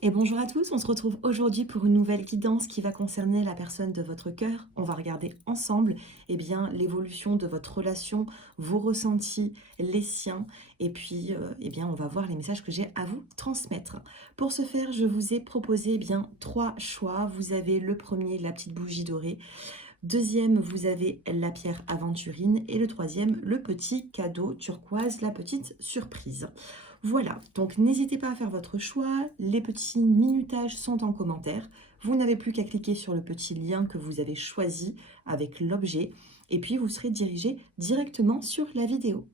Et bonjour à tous, on se retrouve aujourd'hui pour une nouvelle guidance qui va concerner la personne de votre cœur. On va regarder ensemble l'évolution de votre relation, vos ressentis, les siens, et puis on va voir les messages que j'ai à vous transmettre. Pour ce faire, je vous ai proposé trois choix. Vous avez le premier, la petite bougie dorée. Deuxième, vous avez la pierre aventurine. Et le troisième, le petit cadeau turquoise, la petite surprise. Voilà, donc n'hésitez pas à faire votre choix. Les petits minutages sont en commentaire. Vous n'avez plus qu'à cliquer sur le petit lien que vous avez choisi avec l'objet. Et puis, vous serez dirigé directement sur la vidéo.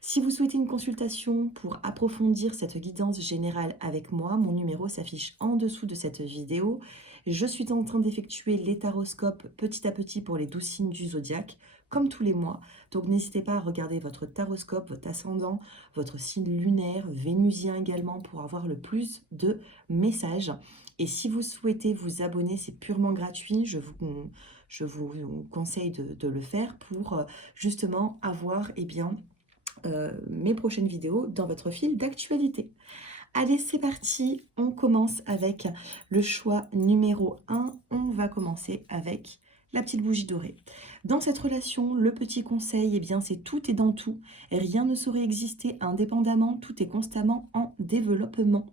Si vous souhaitez une consultation pour approfondir cette guidance générale avec moi, mon numéro s'affiche en dessous de cette vidéo. Je suis en train d'effectuer les taroscopes petit à petit pour les 12 signes du zodiaque, comme tous les mois. Donc n'hésitez pas à regarder votre taroscope, votre ascendant, votre signe lunaire, vénusien également, pour avoir le plus de messages. Et si vous souhaitez vous abonner, c'est purement gratuit. Je vous conseille de le faire pour justement avoir mes prochaines vidéos dans votre fil d'actualité. Allez, c'est parti, on commence avec le choix numéro 1. On va commencer avec la petite bougie dorée. Dans cette relation, le petit conseil, c'est tout est dans tout. Rien ne saurait exister indépendamment, tout est constamment en développement.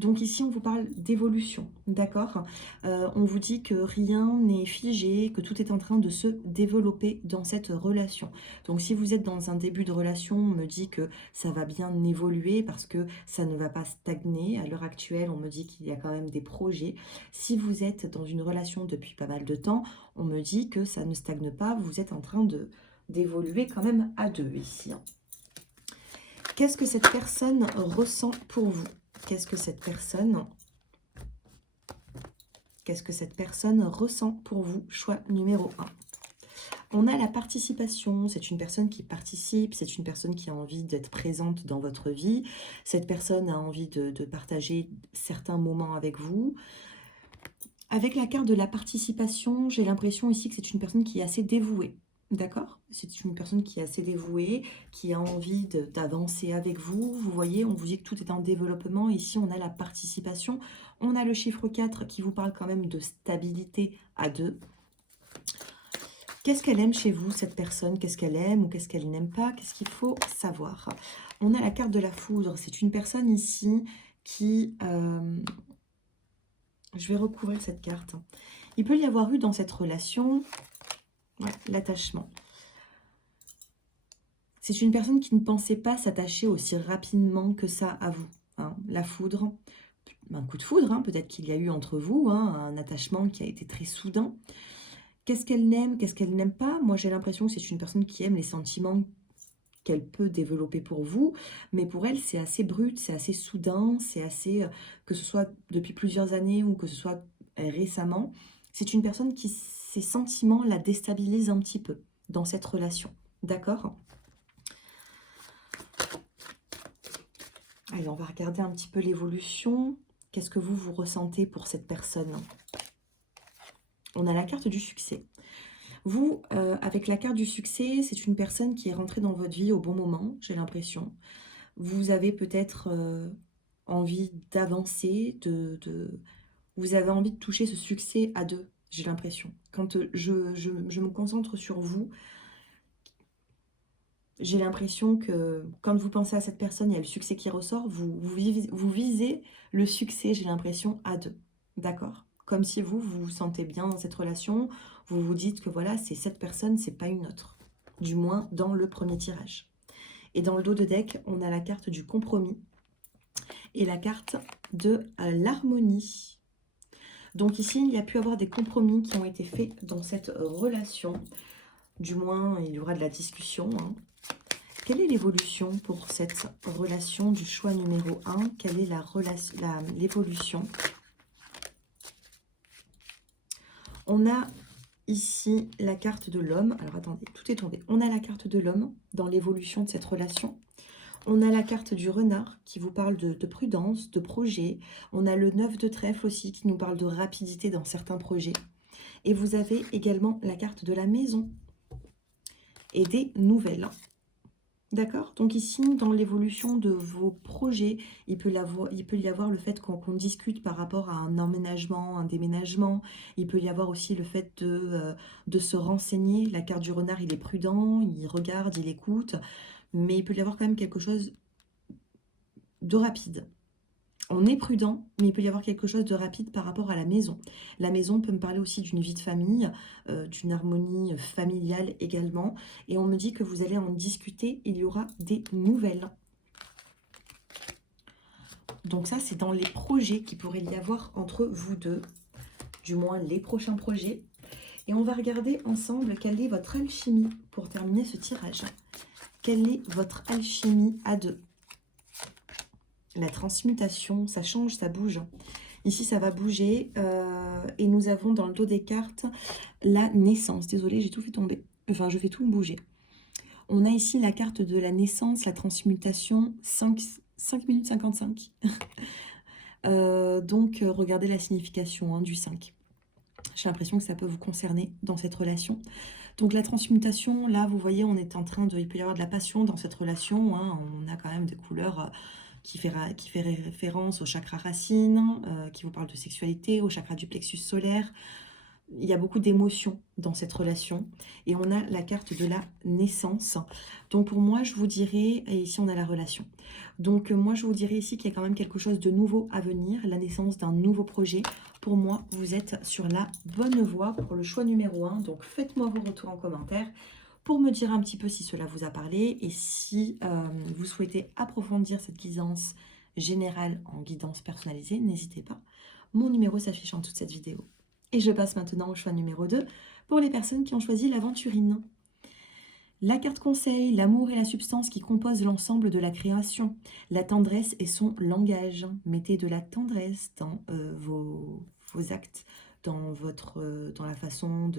Donc ici, on vous parle d'évolution, d'accord. On vous dit que rien n'est figé, que tout est en train de se développer dans cette relation. Donc si vous êtes dans un début de relation, on me dit que ça va bien évoluer parce que ça ne va pas stagner. À l'heure actuelle, on me dit qu'il y a quand même des projets. Si vous êtes dans une relation depuis pas mal de temps, on me dit que ça ne stagne pas, vous êtes en train d'évoluer quand même à deux ici, hein. Qu'est-ce que cette personne ressent pour vous? Qu'est-ce que cette personne ressent pour vous? Choix numéro 1. On a la participation, c'est une personne qui participe, c'est une personne qui a envie d'être présente dans votre vie. Cette personne a envie de partager certains moments avec vous. Avec la carte de la participation, j'ai l'impression ici que c'est une personne qui est assez dévouée. D'accord? C'est une personne qui est assez dévouée, qui a envie d'avancer avec vous. Vous voyez, on vous dit que tout est en développement. Ici, on a la participation. On a le chiffre 4 qui vous parle quand même de stabilité à deux. Qu'est-ce qu'elle aime chez vous, cette personne? Qu'est-ce qu'elle aime ou qu'est-ce qu'elle n'aime pas? Qu'est-ce qu'il faut savoir? On a la carte de la foudre. C'est une personne ici qui... je vais recouvrir cette carte. Il peut y avoir eu dans cette relation l'attachement. C'est une personne qui ne pensait pas s'attacher aussi rapidement que ça à vous, hein. La foudre, un coup de foudre, hein, peut-être qu'il y a eu entre vous, hein, un attachement qui a été très soudain. Qu'est-ce qu'elle aime, qu'est-ce qu'elle n'aime pas? Moi, j'ai l'impression que c'est une personne qui aime les sentiments qu'elle peut développer pour vous, mais pour elle, c'est assez brut, c'est assez soudain, c'est assez, que ce soit depuis plusieurs années ou que ce soit récemment, c'est une personne qui, ses sentiments la déstabilisent un petit peu dans cette relation, d'accord? Allez, on va regarder un petit peu l'évolution. Qu'est-ce que vous ressentez pour cette personne? On a la carte du succès. Vous, avec la carte du succès, c'est une personne qui est rentrée dans votre vie au bon moment, j'ai l'impression. Vous avez peut-être envie d'avancer, vous avez envie de toucher ce succès à deux, j'ai l'impression. Quand je me concentre sur vous, j'ai l'impression que quand vous pensez à cette personne, il y a le succès qui ressort, vous visez le succès, j'ai l'impression, à deux. D'accord? Comme si vous vous sentez bien dans cette relation, vous vous dites que voilà, c'est cette personne, c'est pas une autre. Du moins, dans le premier tirage. Et dans le dos de deck, on a la carte du compromis et la carte de l'harmonie. Donc ici, il y a pu avoir des compromis qui ont été faits dans cette relation. Du moins, il y aura de la discussion, hein. Quelle est l'évolution pour cette relation du choix numéro 1? Quelle est l'évolution? On a ici la carte de l'homme. Alors attendez, tout est tombé. On a la carte de l'homme dans l'évolution de cette relation. On a la carte du renard qui vous parle de prudence, de projet. On a le 9 de trèfle aussi qui nous parle de rapidité dans certains projets. Et vous avez également la carte de la maison et des nouvelles. D'accord? Donc ici, dans l'évolution de vos projets, il peut y avoir le fait qu'on discute par rapport à un emménagement, un déménagement. Il peut y avoir aussi le fait de se renseigner. La carte du renard, il est prudent, il regarde, il écoute. Mais il peut y avoir quand même quelque chose de rapide. On est prudent, mais il peut y avoir quelque chose de rapide par rapport à la maison. La maison peut me parler aussi d'une vie de famille, d'une harmonie familiale également. Et on me dit que vous allez en discuter, il y aura des nouvelles. Donc ça, c'est dans les projets qu'il pourrait y avoir entre vous deux, du moins les prochains projets. Et on va regarder ensemble quelle est votre alchimie pour terminer ce tirage. Quelle est votre alchimie à deux? La transmutation, ça change, ça bouge. Ici, ça va bouger. Et nous avons dans le dos des cartes la naissance. Désolée, j'ai tout fait tomber. Enfin, je fais tout bouger. On a ici la carte de la naissance, la transmutation, 5 minutes 55. Donc, regardez la signification du 5. J'ai l'impression que ça peut vous concerner dans cette relation. Donc, la transmutation, là, vous voyez, on est en train de... Il peut y avoir de la passion dans cette relation. On a quand même des couleurs qui fait référence au chakra racine, qui vous parle de sexualité, au chakra du plexus solaire. Il y a beaucoup d'émotions dans cette relation. Et on a la carte de la naissance. Donc pour moi, je vous dirais, et ici on a la relation. Donc moi, je vous dirais ici qu'il y a quand même quelque chose de nouveau à venir, la naissance d'un nouveau projet. Pour moi, vous êtes sur la bonne voie pour le choix numéro 1. Donc faites-moi vos retours en commentaire pour me dire un petit peu si cela vous a parlé. Et si vous souhaitez approfondir cette guidance générale en guidance personnalisée, n'hésitez pas. Mon numéro s'affiche en dessous de cette vidéo. Et je passe maintenant au choix numéro 2 pour les personnes qui ont choisi l'aventurine. La carte conseil, l'amour et la substance qui composent l'ensemble de la création. La tendresse est son langage. Mettez de la tendresse dans vos actes, dans la façon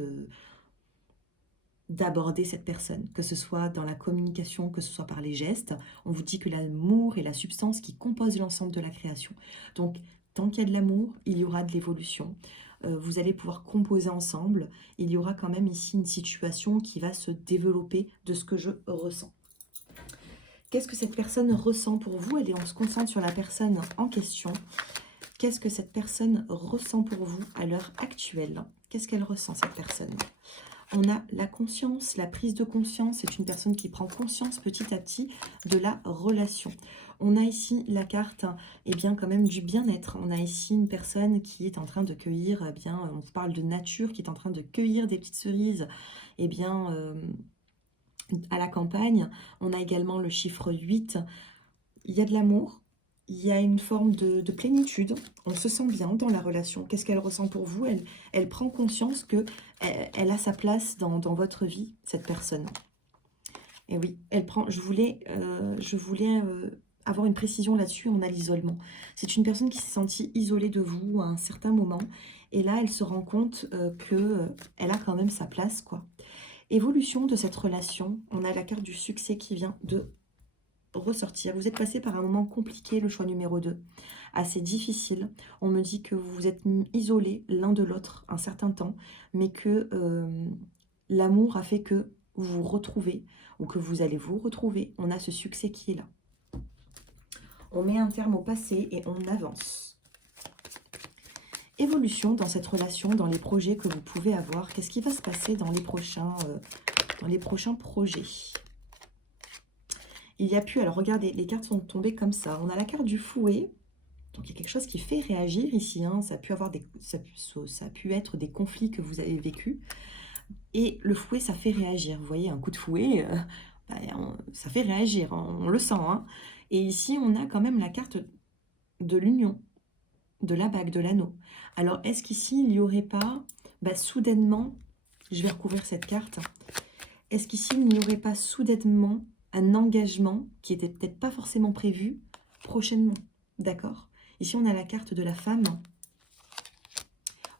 d'aborder cette personne, que ce soit dans la communication, que ce soit par les gestes. On vous dit que l'amour est la substance qui compose l'ensemble de la création. Donc, tant qu'il y a de l'amour, il y aura de l'évolution. Vous allez pouvoir composer ensemble. Il y aura quand même ici une situation qui va se développer de ce que je ressens. Qu'est-ce que cette personne ressent pour vous? Allez, on se concentre sur la personne en question. Qu'est-ce que cette personne ressent pour vous à l'heure actuelle? Qu'est-ce qu'elle ressent, cette personne? On a la conscience, la prise de conscience. C'est une personne qui prend conscience petit à petit de la relation. On a ici la carte, eh bien, quand même du bien-être. On a ici une personne qui est en train de cueillir, eh bien, on parle de nature, qui est en train de cueillir des petites cerises, eh bien, à la campagne. On a également le chiffre 8. Il y a de l'amour. Il y a une forme de plénitude. On se sent bien dans la relation. Qu'est-ce qu'elle ressent pour vous? Elle prend conscience que elle a sa place dans votre vie, cette personne. Et oui, elle prend. Je voulais avoir une précision là-dessus. On a l'isolement. C'est une personne qui s'est sentie isolée de vous à un certain moment. Et là, elle se rend compte qu'elle a quand même sa place, quoi. Évolution de cette relation. On a la carte du succès qui vient de ressortir. Vous êtes passé par un moment compliqué, le choix numéro 2, assez difficile. On me dit que vous vous êtes isolés l'un de l'autre un certain temps, mais que l'amour a fait que vous vous retrouvez, ou que vous allez vous retrouver. On a ce succès qui est là. On met un terme au passé et on avance. Évolution dans cette relation, dans les projets que vous pouvez avoir. Qu'est-ce qui va se passer dans les prochains projets? Il y a pu, alors regardez, les cartes sont tombées comme ça. On a la carte du fouet. Donc il y a quelque chose qui fait réagir ici. Ça a pu être des conflits que vous avez vécus. Et le fouet, ça fait réagir. Vous voyez, un coup de fouet, ça fait réagir. On le sent. Et ici, on a quand même la carte de l'union, de la bague, de l'anneau. Alors, est-ce qu'ici, il n'y aurait pas, soudainement, je vais recouvrir cette carte. Est-ce qu'ici, il n'y aurait pas soudainement un engagement qui n'était peut-être pas forcément prévu prochainement? D'accord? Ici, on a la carte de la femme.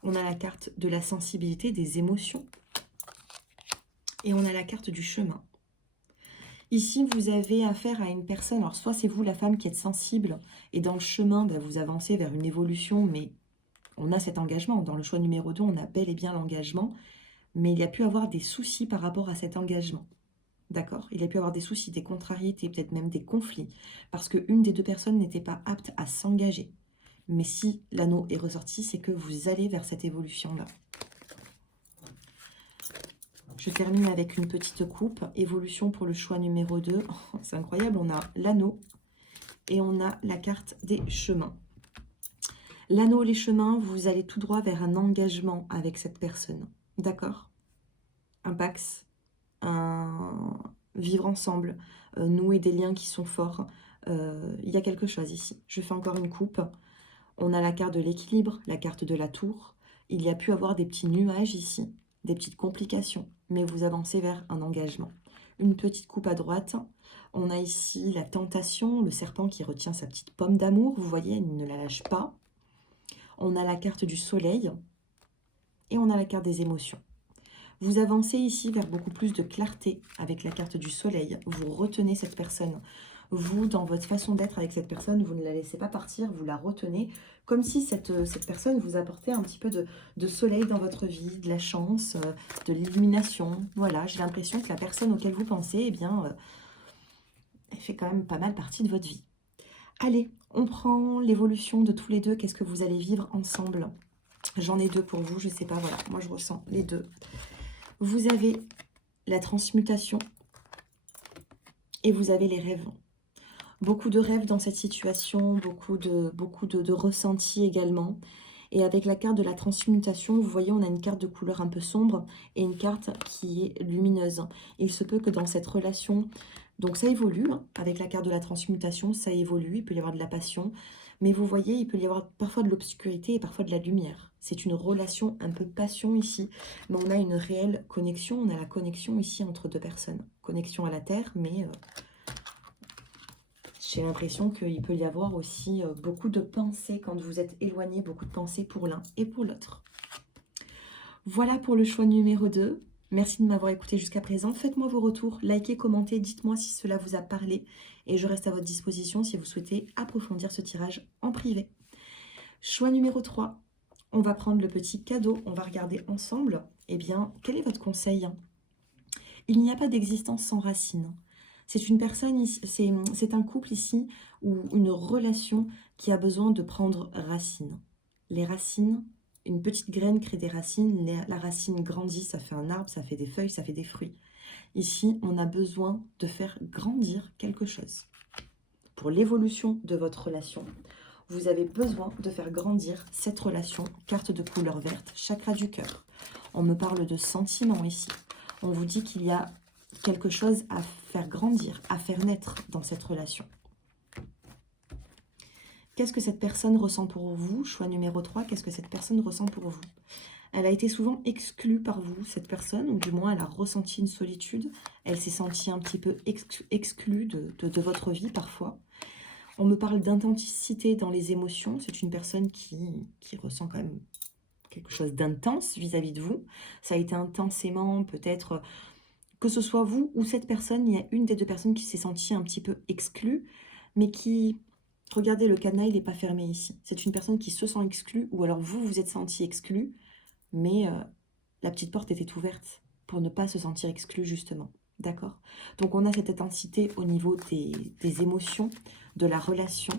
On a la carte de la sensibilité, des émotions. Et on a la carte du chemin. Ici, vous avez affaire à une personne, alors soit c'est vous la femme qui êtes sensible, et dans le chemin, vous avancez vers une évolution, mais on a cet engagement. Dans le choix numéro 2, on a bel et bien l'engagement, mais il y a pu avoir des soucis par rapport à cet engagement. d'accord? Il a pu avoir des soucis, des contrariétés, peut-être même des conflits, parce qu'une des deux personnes n'était pas apte à s'engager. Mais si l'anneau est ressorti, c'est que vous allez vers cette évolution-là. Je termine avec une petite coupe. Évolution pour le choix numéro 2. Oh, c'est incroyable, on a l'anneau et on a la carte des chemins. L'anneau, les chemins, vous allez tout droit vers un engagement avec cette personne. D'accord? Un pax, un vivre ensemble, nouer des liens qui sont forts. Il y a quelque chose ici. Je fais encore une coupe. On a la carte de l'équilibre, la carte de la tour. Il y a pu avoir des petits nuages ici, des petites complications, mais vous avancez vers un engagement. Une petite coupe à droite. On a ici la tentation, le serpent qui retient sa petite pomme d'amour. Vous voyez, il ne la lâche pas. On a la carte du soleil et on a la carte des émotions. Vous avancez ici vers beaucoup plus de clarté avec la carte du soleil. Vous retenez cette personne. Vous, dans votre façon d'être avec cette personne, vous ne la laissez pas partir, vous la retenez, comme si cette personne vous apportait un petit peu de soleil dans votre vie, de la chance, de l'illumination. Voilà, j'ai l'impression que la personne auquel vous pensez, eh bien, elle fait quand même pas mal partie de votre vie. Allez, on prend l'évolution de tous les deux. Qu'est-ce que vous allez vivre ensemble? J'en ai deux pour vous, je sais pas, voilà, moi je ressens les deux. Vous avez la transmutation et vous avez les rêves. Beaucoup de rêves dans cette situation, beaucoup de ressentis également. Et avec la carte de la transmutation, vous voyez, on a une carte de couleur un peu sombre et une carte qui est lumineuse. Il se peut que dans cette relation, donc ça évolue, hein, avec la carte de la transmutation, ça évolue, il peut y avoir de la passion. Mais vous voyez, il peut y avoir parfois de l'obscurité et parfois de la lumière. C'est une relation un peu passion ici, mais on a une réelle connexion. On a la connexion ici entre deux personnes. Connexion à la terre, mais j'ai l'impression qu'il peut y avoir aussi beaucoup de pensées quand vous êtes éloignés, beaucoup de pensées pour l'un et pour l'autre. Voilà pour le choix numéro 2. Merci de m'avoir écouté jusqu'à présent. Faites-moi vos retours, likez, commentez, dites-moi si cela vous a parlé. Et je reste à votre disposition si vous souhaitez approfondir ce tirage en privé. Choix numéro 3. On va prendre le petit cadeau. On va regarder ensemble. Eh bien, quel est votre conseil? Il n'y a pas d'existence sans racines. C'est une personne, c'est un couple ici, ou une relation qui a besoin de prendre racine. Les racines, une petite graine crée des racines, la racine grandit, ça fait un arbre, ça fait des feuilles, ça fait des fruits. Ici, on a besoin de faire grandir quelque chose. Pour l'évolution de votre relation, vous avez besoin de faire grandir cette relation. Carte de couleur verte, chakra du cœur. On me parle de sentiments ici. On vous dit qu'il y a quelque chose à faire grandir, à faire naître dans cette relation. Qu'est-ce que cette personne ressent pour vous? Choix numéro 3, qu'est-ce que cette personne ressent pour vous? Elle a été souvent exclue par vous, cette personne, ou du moins elle a ressenti une solitude. Elle s'est sentie un petit peu exclue de votre vie parfois. On me parle d'intensité dans les émotions. C'est une personne qui ressent quand même quelque chose d'intense vis-à-vis de vous. Ça a été intensément, peut-être, que ce soit vous ou cette personne, il y a une des deux personnes qui s'est sentie un petit peu exclue, mais qui... Regardez, le cadenas, il n'est pas fermé ici. C'est une personne qui se sent exclue, ou alors vous, vous êtes senti exclu, mais la petite porte était ouverte pour ne pas se sentir exclu, justement. D'accord? Donc, on a cette intensité au niveau des émotions, de la relation,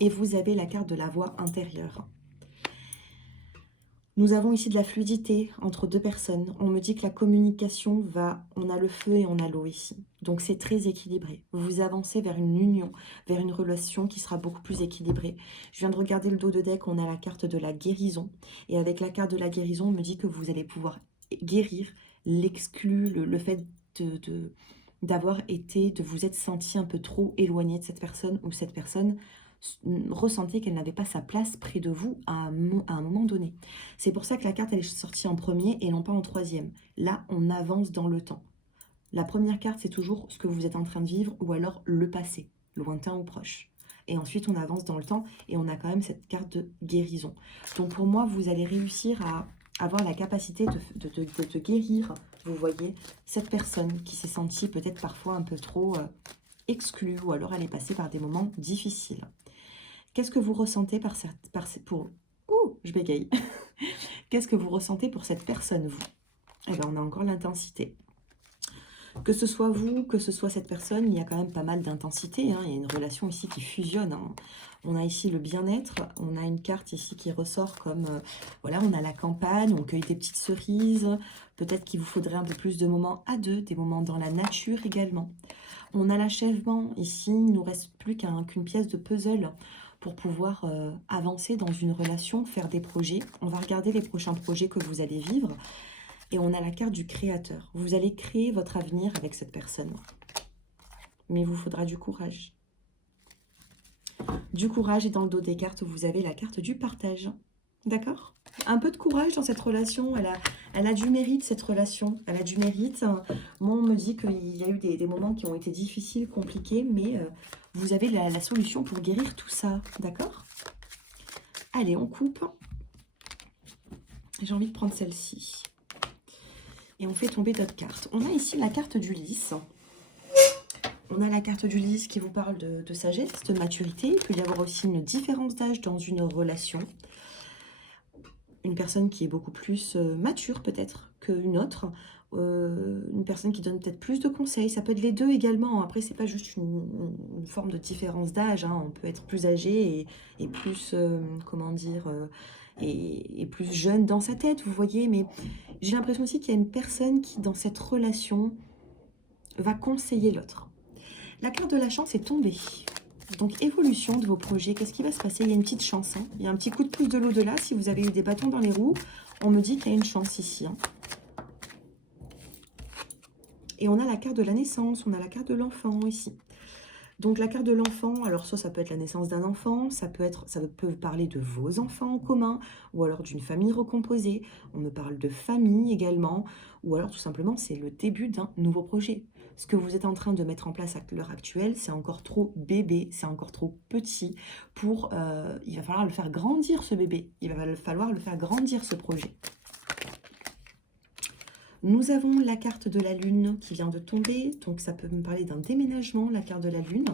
et vous avez la carte de la voix intérieure. Nous avons ici de la fluidité entre deux personnes. On me dit que la communication va... On a le feu et on a l'eau ici. Donc c'est très équilibré. Vous avancez vers une union, vers une relation qui sera beaucoup plus équilibrée. Je viens de regarder le dos de deck, on a la carte de la guérison. Et avec la carte de la guérison, on me dit que vous allez pouvoir guérir l'exclu, le fait d'avoir été, de vous être senti un peu trop éloigné de cette personne, ou cette personne ressentait qu'elle n'avait pas sa place près de vous à un moment donné. C'est pour ça que la carte elle est sortie en premier et non pas en troisième. Là, on avance dans le temps. La première carte, c'est toujours ce que vous êtes en train de vivre ou alors le passé, lointain ou proche. Et ensuite, on avance dans le temps et on a quand même cette carte de guérison. Donc pour moi, vous allez réussir à avoir la capacité de guérir, vous voyez, cette personne qui s'est sentie peut-être parfois un peu trop exclue ou alors elle est passée par des moments difficiles. Qu'est-ce que vous ressentez je bégaye. Qu'est-ce que vous ressentez pour cette personne, vous? Eh bien, on a encore l'intensité. Que ce soit vous, que ce soit cette personne, il y a quand même pas mal d'intensité, hein. Il y a une relation ici qui fusionne, hein. On a ici le bien-être, on a une carte ici qui ressort comme, voilà, on a la campagne, on cueille des petites cerises. Peut-être qu'il vous faudrait un peu plus de moments à deux, des moments dans la nature également. On a l'achèvement. Ici, il ne nous reste plus qu'une pièce de puzzle pour pouvoir avancer dans une relation, faire des projets. On va regarder les prochains projets que vous allez vivre. Et on a la carte du créateur. Vous allez créer votre avenir avec cette personne. Mais il vous faudra du courage. Du courage, et dans le dos des cartes, vous avez la carte du partage. D'accord? Un peu de courage dans cette relation. Elle a du mérite, cette relation. Elle a du mérite. Moi, on me dit qu'il y a eu des moments qui ont été difficiles, compliqués, mais vous avez la solution pour guérir tout ça. D'accord? Allez, on coupe. J'ai envie de prendre celle-ci. Et on fait tomber d'autres cartes. On a ici la carte du lys. On a la carte du lys qui vous parle de sagesse, de maturité. Il peut y avoir aussi une différence d'âge dans une relation. Une personne qui est beaucoup plus mature peut-être qu'une autre. Une personne qui donne peut-être plus de conseils. Ça peut être les deux également. Après, c'est pas juste une forme de différence d'âge, hein. On peut être plus âgé et plus, comment dire, et plus jeune dans sa tête, vous voyez. Mais j'ai l'impression aussi qu'il y a une personne qui, dans cette relation, va conseiller l'autre. La carte de la chance est tombée. Donc, évolution de vos projets, qu'est-ce qui va se passer? Il y a une petite chance, hein. Il y a un petit coup de pouce de l'au-delà. Si vous avez eu des bâtons dans les roues, on me dit qu'il y a une chance ici, hein. Et on a la carte de la naissance, on a la carte de l'enfant ici. Donc, la carte de l'enfant, alors soit ça peut être la naissance d'un enfant, ça peut parler de vos enfants en commun, ou alors d'une famille recomposée. On me parle de famille également, ou alors tout simplement, c'est le début d'un nouveau projet. Ce que vous êtes en train de mettre en place à l'heure actuelle, c'est encore trop bébé, c'est encore trop petit pour... il va falloir le faire grandir, ce bébé. Il va falloir le faire grandir, ce projet. Nous avons la carte de la lune qui vient de tomber, donc ça peut me parler d'un déménagement, la carte de la lune,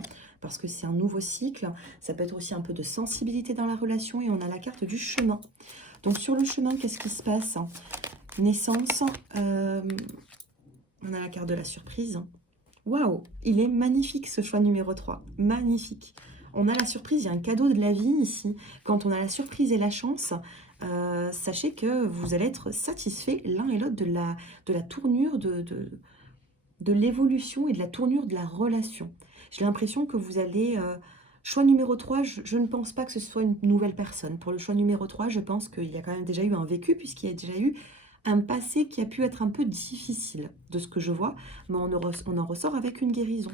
parce que c'est un nouveau cycle. Ça peut être aussi un peu de sensibilité dans la relation, et on a la carte du chemin. Donc sur le chemin, qu'est-ce qui se passe? Naissance, on a la carte de la surprise. Waouh, il est magnifique ce choix numéro 3, magnifique. On a la surprise, il y a un cadeau de la vie ici. Quand on a la surprise et la chance, sachez que vous allez être satisfait l'un et l'autre de la tournure de l'évolution et de la tournure de la relation. J'ai l'impression que vous allez... choix numéro 3, je ne pense pas que ce soit une nouvelle personne. Pour le choix numéro 3, je pense qu'il y a quand même déjà eu un vécu, puisqu'il y a déjà eu un passé qui a pu être un peu difficile, de ce que je vois, mais on en ressort avec une guérison.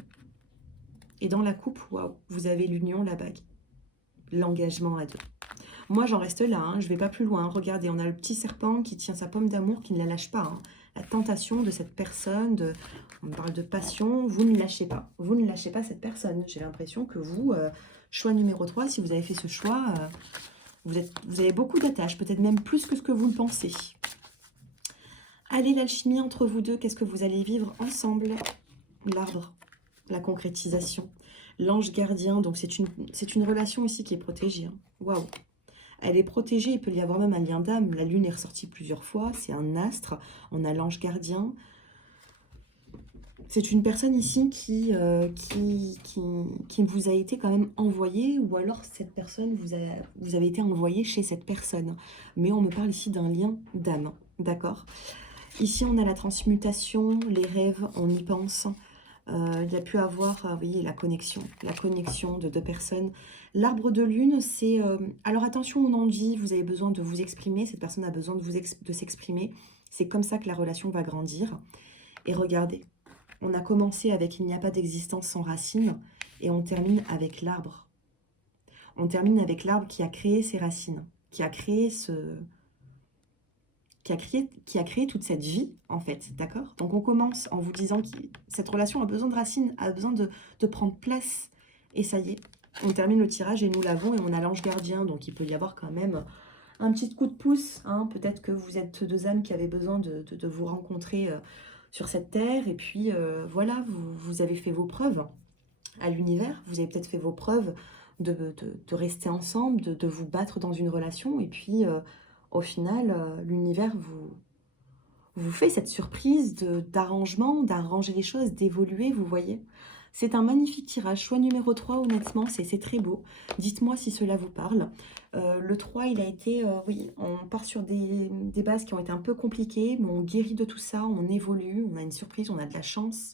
Et dans la coupe, waouh, vous avez l'union, la bague, l'engagement à deux. Moi, j'en reste là, hein, je ne vais pas plus loin. Regardez, on a le petit serpent qui tient sa pomme d'amour, qui ne la lâche pas, hein. La tentation de cette personne, on parle de passion, vous ne lâchez pas. Vous ne lâchez pas cette personne. J'ai l'impression que vous, choix numéro 3, si vous avez fait ce choix, vous avez beaucoup d'attaches, peut-être même plus que ce que vous le pensez. Allez, l'alchimie entre vous deux, qu'est-ce que vous allez vivre ensemble? L'arbre, la concrétisation. L'ange gardien, donc c'est une relation ici qui est protégée, hein. Waouh! Elle est protégée, il peut y avoir même un lien d'âme. La lune est ressortie plusieurs fois, c'est un astre. On a l'ange gardien. C'est une personne ici qui vous a été quand même envoyée, ou alors cette personne, vous avez été envoyé chez cette personne. Mais on me parle ici d'un lien d'âme, d'accord? Ici, on a la transmutation, les rêves, on y pense. Il y a pu avoir, vous voyez, la connexion de deux personnes. L'arbre de lune, c'est... alors attention au non-dit, vous avez besoin de vous exprimer, cette personne a besoin de s'exprimer. C'est comme ça que la relation va grandir. Et regardez, on a commencé avec il n'y a pas d'existence sans racines, et on termine avec l'arbre. On termine avec l'arbre qui a créé ses racines, qui a créé qui a créé toute cette vie, en fait, d'accord? Donc on commence en vous disant que cette relation a besoin de racines, a besoin de prendre place, et ça y est, on termine le tirage et nous l'avons, et on a l'ange gardien, donc il peut y avoir quand même un petit coup de pouce, hein. Peut-être que vous êtes deux âmes qui avez besoin de vous rencontrer sur cette terre, et puis voilà, vous avez fait vos preuves à l'univers, vous avez peut-être fait vos preuves de rester ensemble, de vous battre dans une relation, et puis au final, l'univers vous fait cette surprise d'arrangement, d'arranger les choses, d'évoluer, vous voyez? C'est un magnifique tirage, choix numéro 3. Honnêtement, c'est très beau. Dites-moi si cela vous parle. Le 3, il a été, oui, on part sur des bases qui ont été un peu compliquées, mais on guérit de tout ça, on évolue, on a une surprise, on a de la chance.